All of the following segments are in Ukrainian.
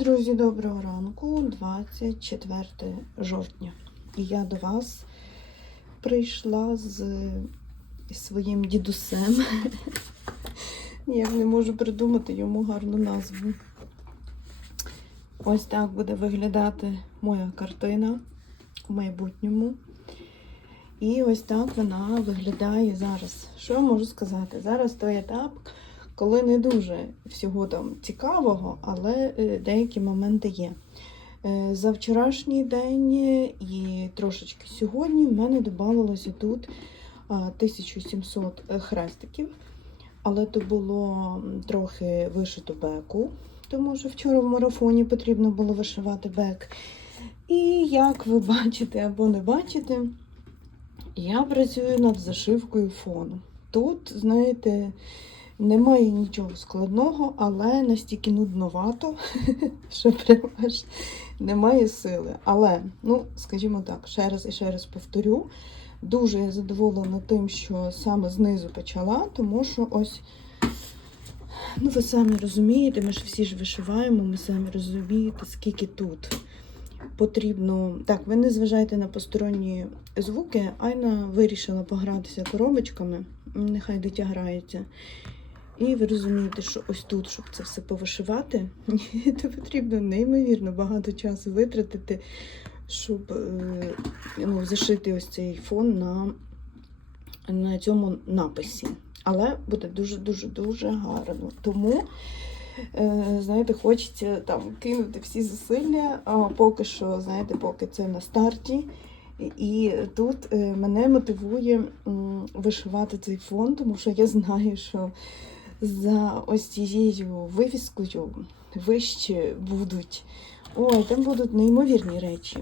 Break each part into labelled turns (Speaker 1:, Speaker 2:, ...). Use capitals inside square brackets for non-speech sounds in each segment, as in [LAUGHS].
Speaker 1: Друзі, доброго ранку, 24 жовтня. І я до вас прийшла з своїм дідусем. [LAUGHS] Ніяк не можу придумати йому гарну назву. Ось так буде виглядати моя картина у майбутньому. І ось так вона виглядає зараз. Що я можу сказати? Зараз той етап, коли не дуже всього там цікавого, але е, деякі моменти є. Е, За вчорашній день і трошечки сьогодні в мене додавалося тут 1700 хрестиків, але то було трохи вишито беку, тому що вчора в марафоні потрібно було вишивати бек. І як ви бачите або не бачите, я працюю над зашивкою фону. Тут, знаєте, немає нічого складного, але настільки нудновато, [LAUGHS] що прямо аж немає сили. Але, ну, скажімо так, ще раз і ще раз повторю. Дуже я задоволена тим, що саме знизу почала, тому що ось, ну ви самі розумієте, ми ж всі ж вишиваємо, ми самі розумієте, скільки тут потрібно. Так, ви не зважайте на посторонні звуки. Айна вирішила погратися коробочками, нехай дитя грається. І ви розумієте, що ось тут, щоб це все повишивати, [LAUGHS] то потрібно неймовірно багато часу витратити, щоб е, ну, зашити ось цей фон на, на цьому написі. Але буде дуже-дуже-дуже гарно. Тому, е, знаєте, хочеться там кинути всі зусилля, а поки що, знаєте, поки це на старті. І тут е, мене мотивує вишивати цей фон, тому що я знаю, що за ось цією вивіскою вище будуть. Ой, там будуть неймовірні речі.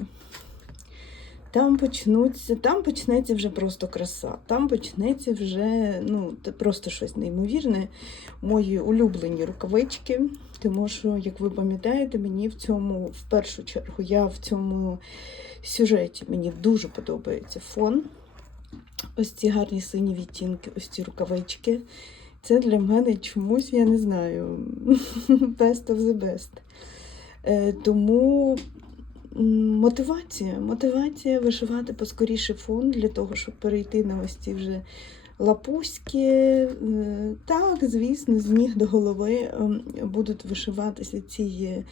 Speaker 1: Там почнуться, там почнеться вже просто краса. Там почнеться вже ну, просто щось неймовірне. Мої улюблені рукавички. Тому що, як ви пам'ятаєте, мені в цьому, в першу чергу, я в цьому сюжеті мені дуже подобається фон. Ось ці гарні сині відтінки, ось ці рукавички. Це для мене чомусь, я не знаю, [LAUGHS] best of the best. Е, тому мотивація. Мотивація вишивати поскоріше фон для того, щоб перейти на ось ці вже лапуськи. Е, Так, звісно, з ніг до голови ем, будуть вишиватися ці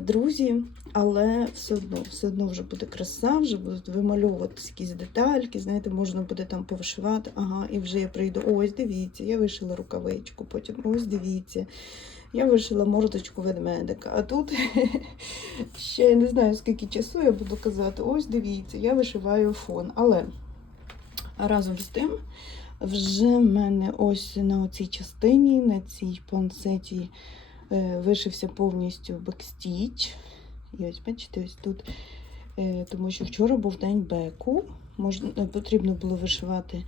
Speaker 1: друзі, але все одно, все одно вже буде краса, вже будуть вимальовуватися якісь детальки, знаєте, можна буде там повишивати. Ага, і вже я прийду. Ось, дивіться, я вишила рукавичку, потім ось дивіться. Я вишила мордочку ведмедика. А тут [LAUGHS] ще я не знаю, скільки часу я буду казати, ось дивіться, я вишиваю фон. Але разом з тим, вже в мене ось на цій частині, на цій планцеті е, вишився повністю бекстіч. І ось, бачите, ось тут, е, тому що вчора був день беку. Можна, е, потрібно було вишивати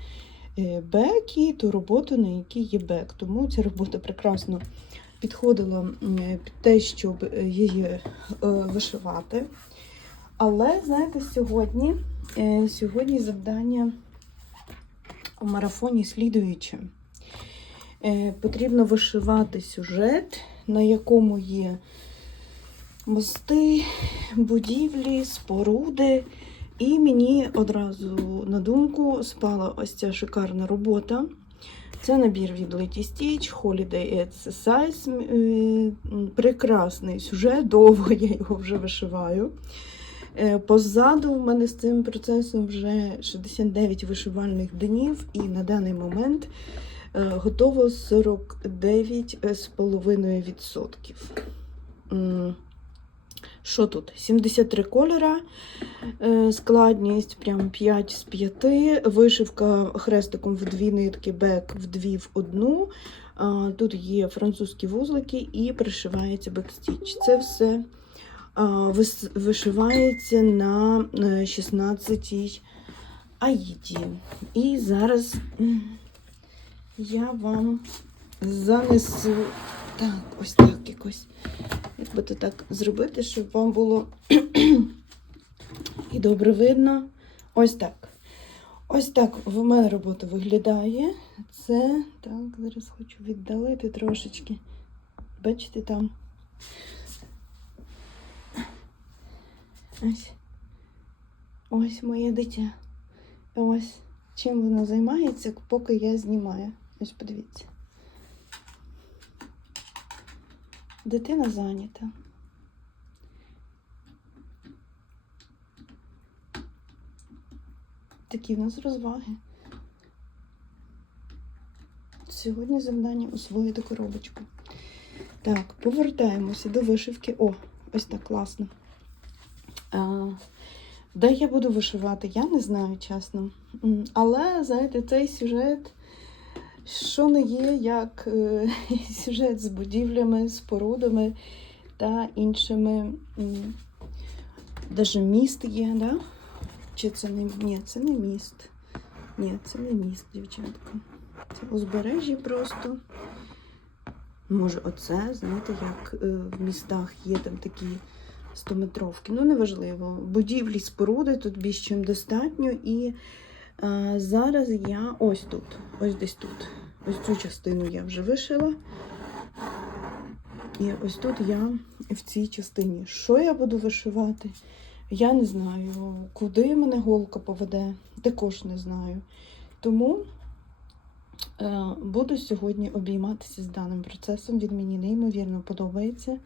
Speaker 1: е, бек і ту роботу, на якій є бек. Тому ця робота прекрасно підходила під те, щоб е, її е, вишивати. Але, знаєте, сьогодні, е, сьогодні завдання у марафоні слідуюче. Е, Потрібно вишивати сюжет, на якому є мости, будівлі, споруди. І мені одразу на думку спала ось ця шикарна робота. Це набір від Letty Stitch, Holiday Exercise. Е, Прекрасний сюжет, довго я його вже вишиваю. Е, Позаду в мене з цим процесом вже 69 вишивальних днів, і на даний момент готово 49,5%. Що тут? 73 кольора, е, складність прям 5 з 5, вишивка хрестиком в дві нитки, бек в дві в одну. Тут є французькі вузлики і пришивається бекстіч. Це все вишивається на е, 16 аїді. І зараз я вам занесу так, ось так якось. Як би то так зробити, щоб вам було [CLEARS THROAT] і добре видно. Ось так. Ось так в мене робота виглядає. Це так, зараз хочу віддалити трошечки. Бачите там. Ось. Ось моє дитя. Ось чим воно займається, поки я знімаю. Ось подивіться. Дитина зайнята. Такі в нас розваги. Сьогодні завдання освоїти коробочку. Так, повертаємося до вишивки. О, ось так класно. А, де я буду вишивати, я не знаю, чесно. Але, знаєте, цей сюжет, що не є, як е, [LAUGHS] сюжет з будівлями, спорудами та іншими. Даже міст є, да? Чи це не ні, це не міст. Ні, це не міст, дівчатка. Це узбережжя просто. Може, оце, знаєте, як е, в містах є там такі 100-метровки. Ну, неважливо. Будівлі, споруди тут більш чим достатньо. І зараз я ось тут, ось десь тут. Ось цю частину я вже вишила. І ось тут я в цій частині. Що я буду вишивати? Я не знаю. Куди мене голка поведе, також не знаю. Тому е, буду сьогодні обійматися з даним процесом. Він мені неймовірно подобається.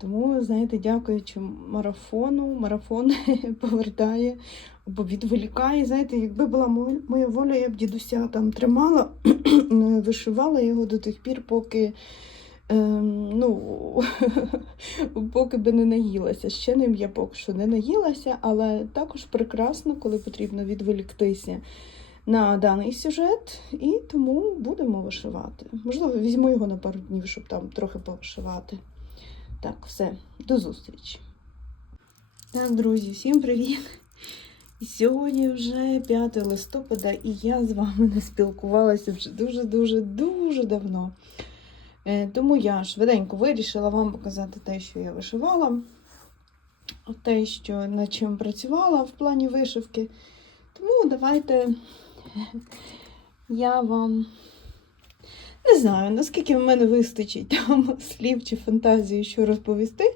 Speaker 1: Тому, знаєте, дякуючи марафону, марафон [LAUGHS] повертає або відволікає. Знаєте, якби була мо- моя воля, я б дідуся там тримала, [CLEARS THROAT] вишивала його до тих пір, поки. Ем, ну, [LAUGHS] поки би не наїлася. Ще ним я поки що не наїлася, але також прекрасно, коли потрібно відволіктися на даний сюжет, і тому будемо вишивати. Можливо, візьму його на пару днів, щоб там трохи повишивати. Так, все, до зустрічі. Так, друзі, всім привіт! Сьогодні вже 5 листопада, і я з вами не спілкувалася вже дуже-дуже дуже давно. Е, Тому я швиденько вирішила вам показати те, що я вишивала, те, що над чим працювала в плані вишивки. Тому давайте я вам не знаю, наскільки в мене вистачить [LAUGHS] там слів чи фантазії, що розповісти.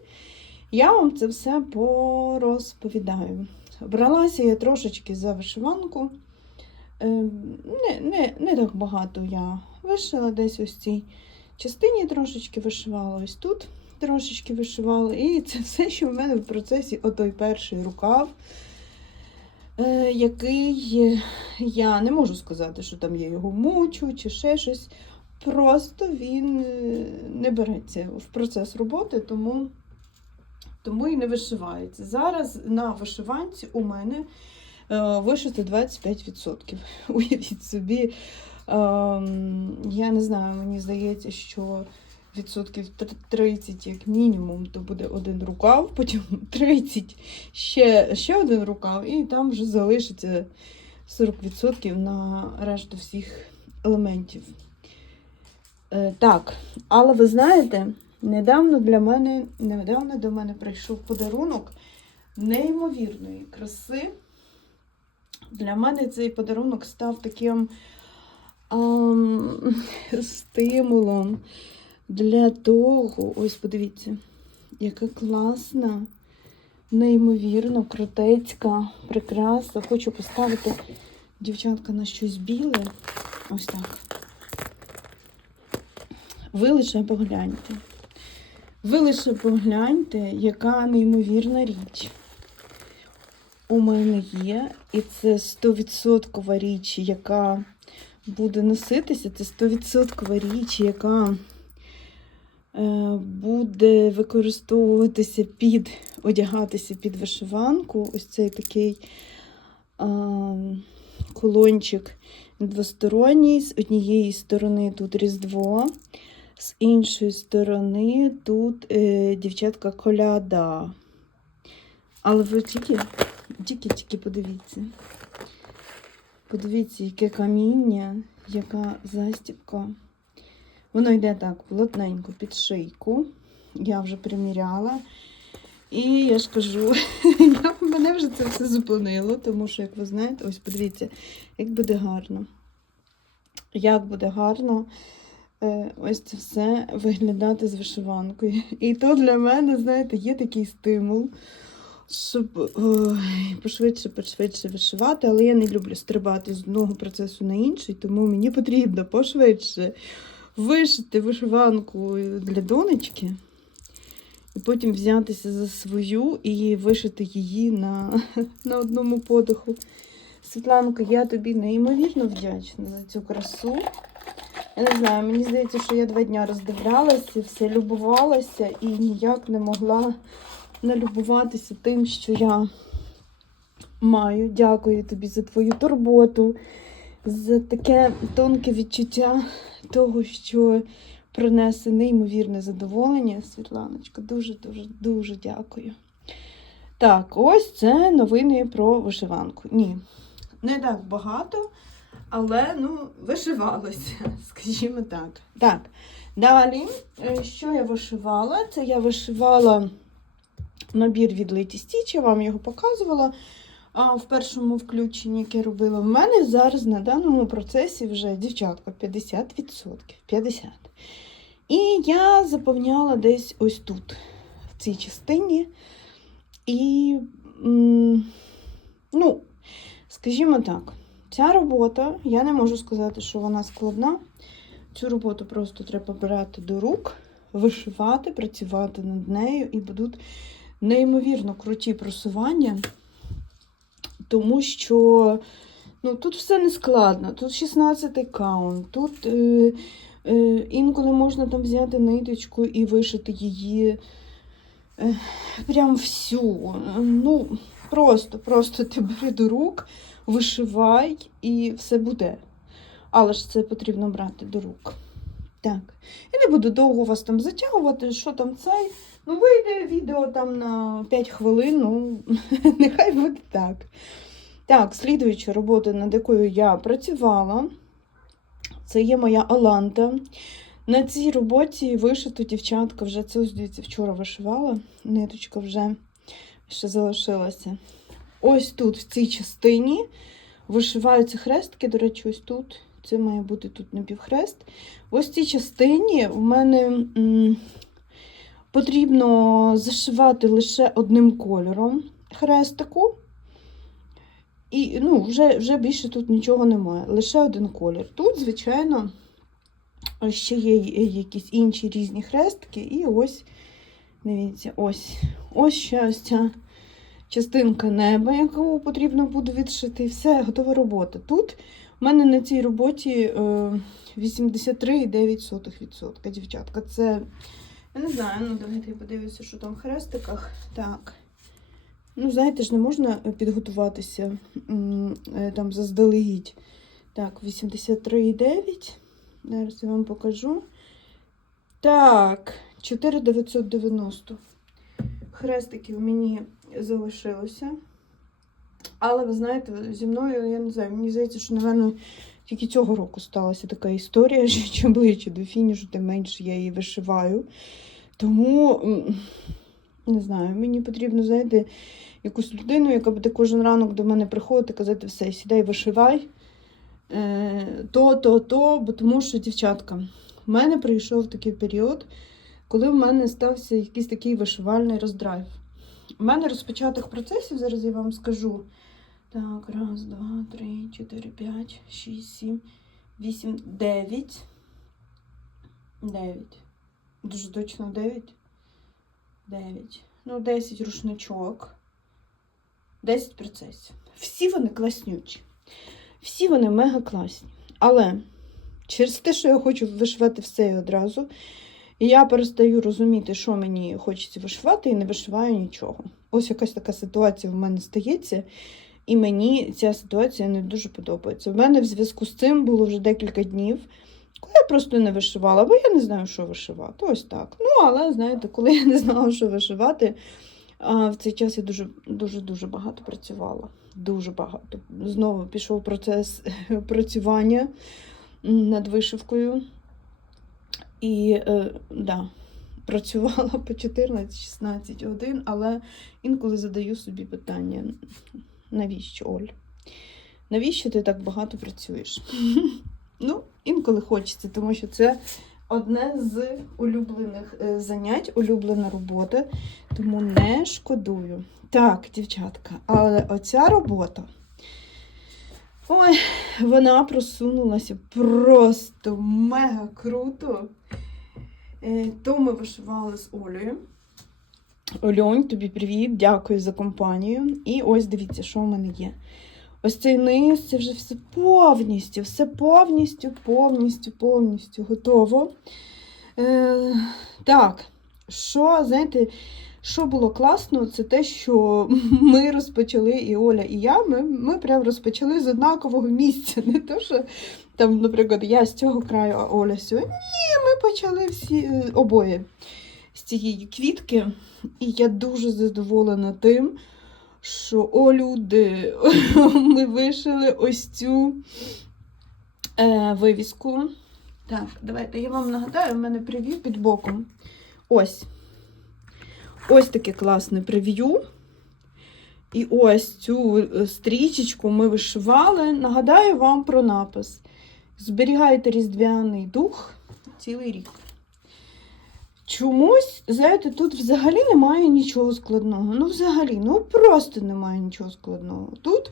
Speaker 1: Я вам це все порозповідаю. Бралася я трошечки за вишиванку. Е, Не, не, не так багато я вишила десь ось цій частині трошечки вишивала, ось тут трошечки вишивала. І це все, що в мене в процесі отой перший рукав, е, який я не можу сказати, що там я його мучу чи ще щось. Просто він е, не береться в процес роботи, тому, тому і не вишивається. Зараз на вишиванці у мене е, вишито 25%. [LAUGHS] Уявіть собі, Ем, я не знаю, мені здається, що відсотків тр- 30 як мінімум, то буде один рукав, [LAUGHS] потім 30 ще, ще один рукав, і там вже залишиться 40% на решту всіх елементів. Е, так, але ви знаєте, недавно для мене, недавно до мене прийшов подарунок неймовірної краси. Для мене цей подарунок став таким ам, стимулом для того, ось подивіться, яка класна, неймовірно крутецька прикраса. Хочу поставити дівчатка на щось біле. Ось так. Ви лише погляньте. Ви лише погляньте, яка неймовірна річ у мене є. І це 100% річ, яка буде носитися. Це 100% річ, яка е, буде використовуватися під, одягатися під вишиванку. Ось цей такий е, колончик двосторонній. З однієї сторони тут Різдво, з іншої сторони тут е, дівчатка коляда. Але ви тільки, тільки, тільки подивіться. Подивіться, яке каміння, яка застібка. Воно йде так плотненько під шийку. Я вже приміряла. І я ж кажу, [LAUGHS] мене вже це все зупинило, тому що, як ви знаєте, ось подивіться, як буде гарно. Як буде гарно ось це все виглядати з вишиванкою. І то для мене, знаєте, є такий стимул. щоб ой, пошвидше, пошвидше вишивати, але я не люблю стрибати з одного процесу на інший, тому мені потрібно пошвидше вишити вишиванку для донечки. І потім взятися за свою і вишити її на, [LAUGHS] на одному подиху. Світланка, я тобі неймовірно вдячна за цю красу. Я не знаю, мені здається, що я два дня роздивлялася, все любувалася і ніяк не могла налюбуватися тим, що я маю. Дякую тобі за твою турботу, за таке тонке відчуття того, що принесе неймовірне задоволення, Світланочка. Дуже-дуже дуже дякую. Так, ось це новини про вишиванку. Ні, не так багато, але ну, вишивалося, [LAUGHS] скажімо так. Так, далі, е, що я вишивала? Це я вишивала набір від Lady Stitch, я вам його показувала а, в першому включенні, яке робила. В мене зараз на даному процесі вже дівчатка 50%. 50%. І я заповняла десь ось тут, в цій частині. І, ну, скажімо так, ця робота, я не можу сказати, що вона складна. Цю роботу просто треба брати до рук, вишивати, працювати над нею, і будуть неймовірно круті просування, тому що ну, тут все не складно. Тут 16 каунт, тут е, е, інколи можна там взяти ниточку і вишити її е, прям всю. Ну, просто, просто ти бери до рук, вишивай і все буде. Але ж це потрібно брати до рук. Так. Я не буду довго вас там затягувати, що там цей. Ну, вийде відео там на 5 хвилин, ну, [LAUGHS] нехай буде так. Так, слідуюча робота, над якою я працювала, це є моя Аланта. На цій роботі вишито дівчатка вже це ось вчора вишивала, ниточка вже ще залишилася. Ось тут, в цій частині, вишиваються хрестики, до речі, ось тут. Це має бути тут напівхрест. Ось в цій частині в мене потрібно зашивати лише одним кольором хрестику. І ну, вже, вже більше тут нічого немає. Лише один колір. Тут, звичайно, ще є якісь інші різні хрестики. І ось, дивіться, ось ось ще ось ця частинка неба, яку потрібно буде відшити. І все, готова робота. Тут у мене на цій роботі е, 83,9%, дівчатка. Це, я не знаю, ну давайте я подивлюся, що там в хрестиках. Так. Ну, знаєте ж, не можна підготуватися е, там заздалегідь. Так, 83,9. Зараз я вам покажу. Так, 4,990. Хрестиків мені залишилося. Але ви знаєте, зі мною, я не знаю, мені здається, що, напевно, тільки цього року сталася така історія, [LAUGHS] що чим ближче до фінішу, тим менше я її вишиваю. Тому, не знаю, мені потрібно, знаєте, якусь людину, яка буде кожен ранок до мене приходити казати, все, сідай, вишивай. Е, То, то, то, бо тому що, дівчатка, в мене прийшов такий період, коли в мене стався якийсь такий вишивальний роздрайв. У мене розпочатих процесів, зараз я вам скажу. Так, раз, два, три, чотири, п'ять, шість, сім, вісім, дев'ять. Дев'ять. Дуже точно дев'ять. Дев'ять. Ну, десять рушничок. Десять процесів. Всі вони класнючі. Всі вони мега класні. Але через те, що я хочу вишивати все і одразу, я перестаю розуміти, що мені хочеться вишивати, і не вишиваю нічого. Ось якась така ситуація в мене стається, і мені ця ситуація не дуже подобається. У мене в зв'язку з цим було вже декілька днів, коли я просто не вишивала, бо я не знаю, що вишивати. Ось так. Ну, але знаєте, коли я не знала, що вишивати, в цей час я дуже дуже дуже багато працювала. Дуже багато. Знову пішов процес [LAUGHS] працювання над вишивкою. І е, да, працювала по 14-16 годин, але інколи задаю собі питання: навіщо, Оль? Навіщо ти так багато працюєш? [LAUGHS] Ну, інколи хочеться, тому що це одне з улюблених е, занять, улюблена робота, тому не шкодую. Так, дівчатка, але оця робота. Ой, вона просунулася просто мега круто. Е, То ми вишивали з Олею. Ольонь, тобі привіт, дякую за компанію. І ось дивіться, що в мене є. Ось цей низ, це вже все повністю, все повністю, повністю, повністю готово. Е, так, що, знаєте, що було класно, це те, що [LAUGHS] ми розпочали, і Оля, і я, ми, ми прям розпочали з однакового місця. Не то, що там, наприклад, я з цього краю, а Оля з цього. Ні, ми почали всі е, обоє з цієї квітки. І я дуже задоволена тим, що о, люди, [LAUGHS] ми вишили ось цю е, вивіску. Так, давайте я вам нагадаю, в мене прев'ю під боком. Ось. Ось таке класне прев'ю. І ось цю е, стрічечку ми вишивали. Нагадаю вам про напис. Зберігайте різдвяний дух цілий рік. Чомусь, знаєте, тут взагалі немає нічого складного. Ну, взагалі, ну просто немає нічого складного. Тут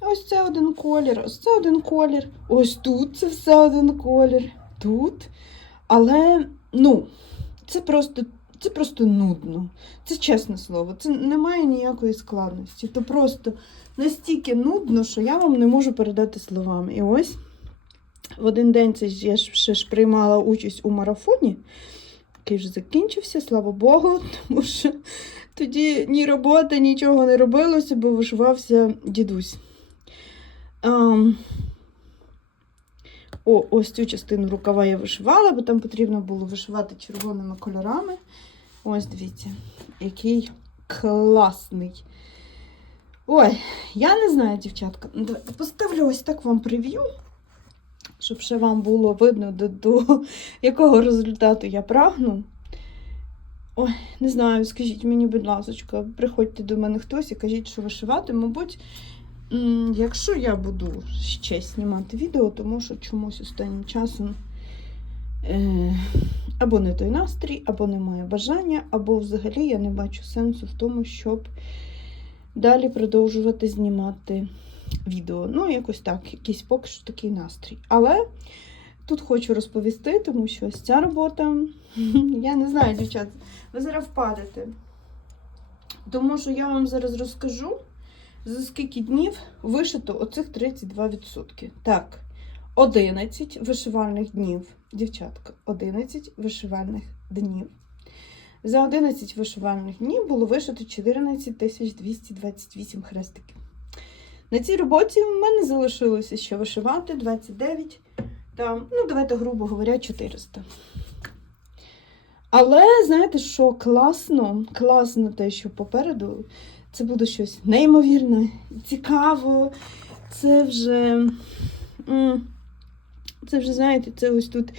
Speaker 1: ось це один колір, ось це один колір, ось тут це все один колір, тут. Але, ну, це просто, це просто нудно. Це чесне слово, це немає ніякої складності. То просто настільки нудно, що я вам не можу передати словами. І ось в один день це я ще ж приймала участь у марафоні який вже закінчився, слава Богу, тому що тоді ні робота, нічого не робилося, бо вишивався дідусь. Ам, О, ось цю частину рукава я вишивала, бо там потрібно було вишивати червоними кольорами. Ось дивіться, який класний. Ой, я не знаю, дівчатка. Ну, поставлю ось так вам прев'ю, щоб ще вам було видно, до, до якого результату я прагну. Ой, не знаю, скажіть мені, будь ласка, приходьте до мене хтось і кажіть, що вишивати. Мабуть, якщо я буду ще знімати відео, тому що чомусь останнім часом або не той настрій, або немає бажання, або взагалі я не бачу сенсу в тому, щоб далі продовжувати знімати відео. Ну, якось так, якийсь поки що такий настрій. Але тут хочу розповісти, тому що ось ця робота, [LAUGHS] я не знаю, дівчат, ви зараз впадете. Тому що я вам зараз розкажу, за скільки днів вишито оцих 32%. Так, 11 вишивальних днів, дівчатка, 11 вишивальних днів. За 11 вишивальних днів було вишито 14 228 хрестиків. На цій роботі в мене залишилося ще вишивати 29, там, ну, давайте, грубо говоря, 400. Але знаєте, що класно, класно те, що попереду це буде щось неймовірне, цікаво. Це вже, це вже, знаєте, це ось тут.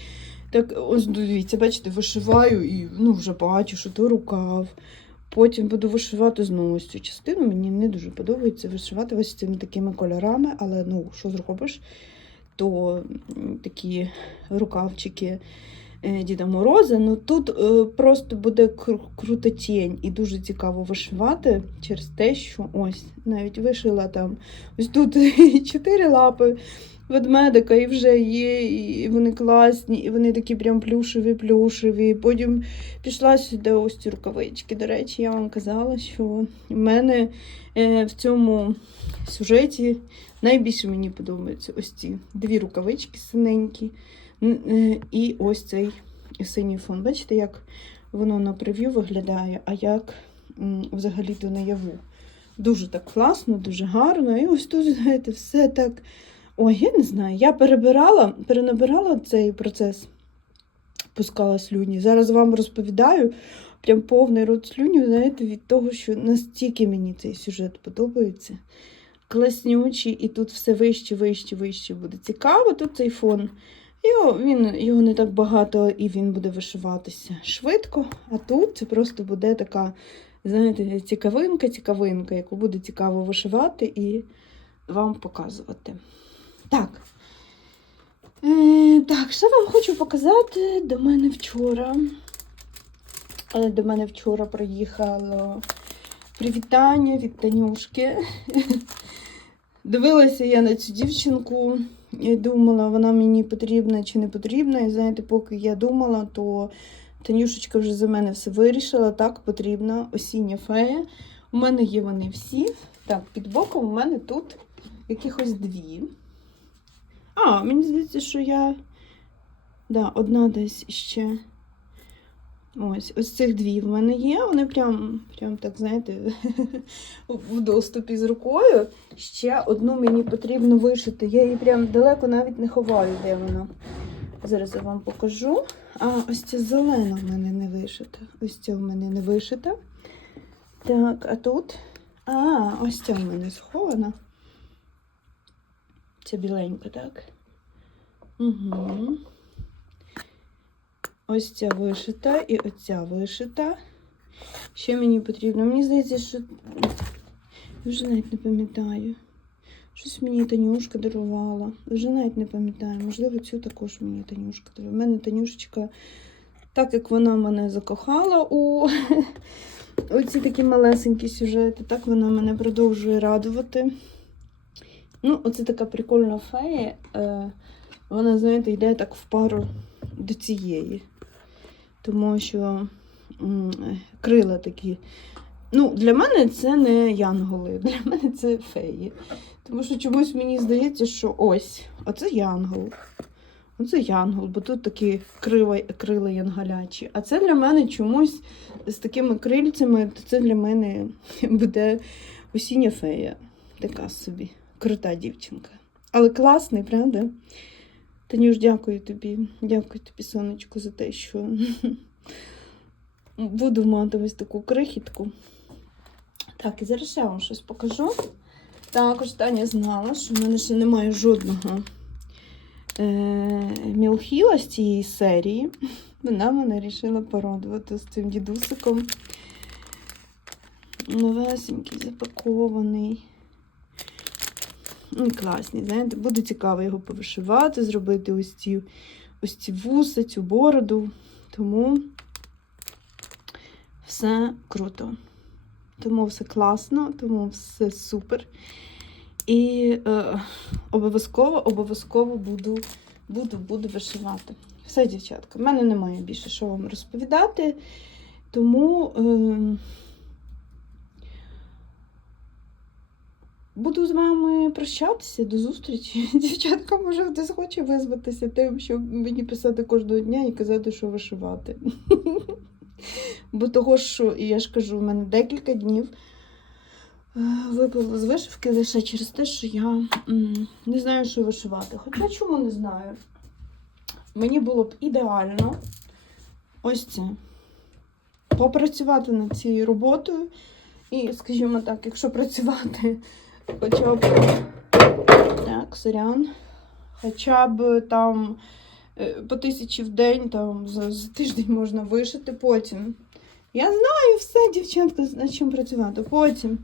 Speaker 1: Так, ось дивіться, бачите, вишиваю і ну, вже бачу, що то рукав. Потім буду вишивати знову цю частину. Мені не дуже подобається вишивати ось цими такими кольорами, але ну, що зробиш, то такі рукавчики е, Діда Мороза. Ну тут е, просто буде кру- крутотінь і дуже цікаво вишивати через те, що ось навіть вишила там ось тут [LAUGHS] чотири лапи ведмедика, і вже є, і вони класні, і вони такі прям плюшеві, плюшеві. Потім пішла сюди ось ці рукавички. До речі, я вам казала, що в мене е, в цьому сюжеті найбільше мені подобаються ось ці дві рукавички синенькі. Е, І ось цей синій фон. Бачите, як воно на прев'ю виглядає, а як взагалі-то наяву. Дуже так класно, дуже гарно. І ось тут, знаєте, все так. Ой, я не знаю. Я перебирала, перенабирала цей процес, пускала слюні. Зараз вам розповідаю прям повний рот слюню, знаєте, від того, що настільки мені цей сюжет подобається. Класнючий, і тут все вище, вище, вище буде цікаво. Тут цей фон. Його, він, його не так багато, і він буде вишиватися швидко. А тут це просто буде така, знаєте, цікавинка, цікавинка, яку буде цікаво вишивати і вам показувати. Так. Е, так, що вам хочу показати? До мене вчора. До мене вчора приїхало привітання від Танюшки. [LAUGHS] Дивилася я на цю дівчинку і думала, вона мені потрібна чи не потрібна. І знаєте, поки я думала, то Танюшечка вже за мене все вирішила. Так, потрібна осіння фея. У мене є вони всі. Так, під боком у мене тут якихось дві. А, мені здається, що я. Да, одна десь ще. Ось, ось цих дві в мене є. Вони прям, прям так, знаєте, [LAUGHS] в доступі з рукою. Ще одну мені потрібно вишити. Я її прям далеко навіть не ховаю, де вона. Зараз я вам покажу. А ось ця зелена в мене не вишита. Ось ця в мене не вишита. Так, а тут. А, ось ця в мене схована. Це біленька, так? Угу. Ось ця вишита і оця вишита. Ще мені потрібно. Мені здається, що. Я вже навіть не пам'ятаю. Щось мені Танюшка дарувала. Вже навіть не пам'ятаю. Можливо, цю також мені Танюшка дарувала. У мене Танюшечка, так як вона мене закохала у [LAUGHS] оці такі малесенькі сюжети, так вона мене продовжує радувати. Ну, оце така прикольна фея. Е, вона, знаєте, йде так в пару до цієї. Тому що крила такі. Ну, для мене це не янголи, [LAUGHS] для мене це феї. Тому що чомусь мені здається, що ось, оце янгол. Оце янгол, бо тут такі крила, крила янголячі. А це для мене чомусь з такими крильцями, то це для мене [LAUGHS] буде осіння фея. Така собі. Крута дівчинка. Але класний, правда? Танюш, дякую тобі. Дякую тобі, сонечко, за те, що [LAUGHS] буду мати ось таку крихітку. Так, і зараз ще вам щось покажу. Також Таня знала, що в мене ще немає жодного е- мілхіла з цієї серії. Вона мене вирішила порадувати з цим дідусиком. Новесенький, запакований. Ну, класний, знаєте, буде цікаво його повишивати, зробити ось ці, ось ці вуси, цю бороду. Тому все круто. Тому все класно, тому все супер. І е, обов'язково, обов'язково буду, буду, буду вишивати. Все, дівчатка, в мене немає більше що вам розповідати. Тому е, буду з вами прощатися. До зустрічі. [LAUGHS] Дівчатка, може, хтось хоче визватися тим, щоб мені писати кожного дня і казати, що вишивати. [LAUGHS] Бо того, що, я ж кажу, в мене декілька днів е, випало з вишивки лише через те, що я не знаю, що вишивати. Хоча чому не знаю. Мені було б ідеально ось це. Попрацювати над цією роботою. І, скажімо так, якщо працювати хоча б так, сорян, хоча б там е, по тисячі в день, там за, за тиждень можна вишити. Потім. Я знаю все, дівчатка, над чим працювати. Потім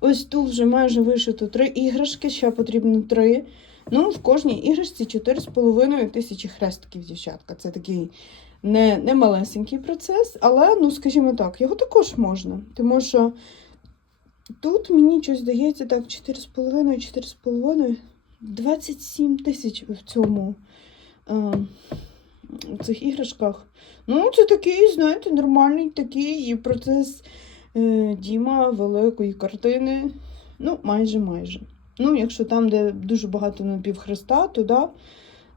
Speaker 1: ось тут вже майже вишито три іграшки, ще потрібно три. Ну, в кожній іграшці 4,5 тисячі хрестиків, дівчатка. Це такий не, не малесенький процес, але, ну, скажімо так, його також можна. Тому що тут мені щось здається так, 4,5, 4,5, 27 тисяч в цьому. Е, в цих іграшках. Ну, це такий, знаєте, нормальний такий процес е, Діма великої картини. Ну, майже майже. Ну, якщо там, де дуже багато напівхреста, то да,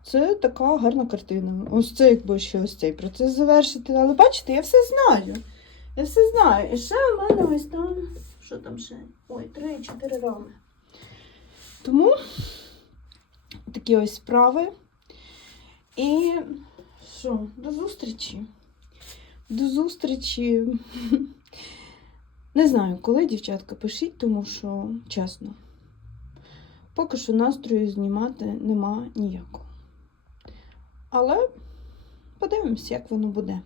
Speaker 1: це така гарна картина. Ось це, якби ще ось цей процес завершити. Але бачите, я все знаю. Я все знаю. І ще в мене ось там. Що там ще? Ой, три-чотири рами. Тому такі ось справи. І що, до зустрічі. До зустрічі. Не знаю, коли, дівчатка, пишіть, тому що, чесно, поки що настрою знімати нема ніякого. Але подивимось, як воно буде.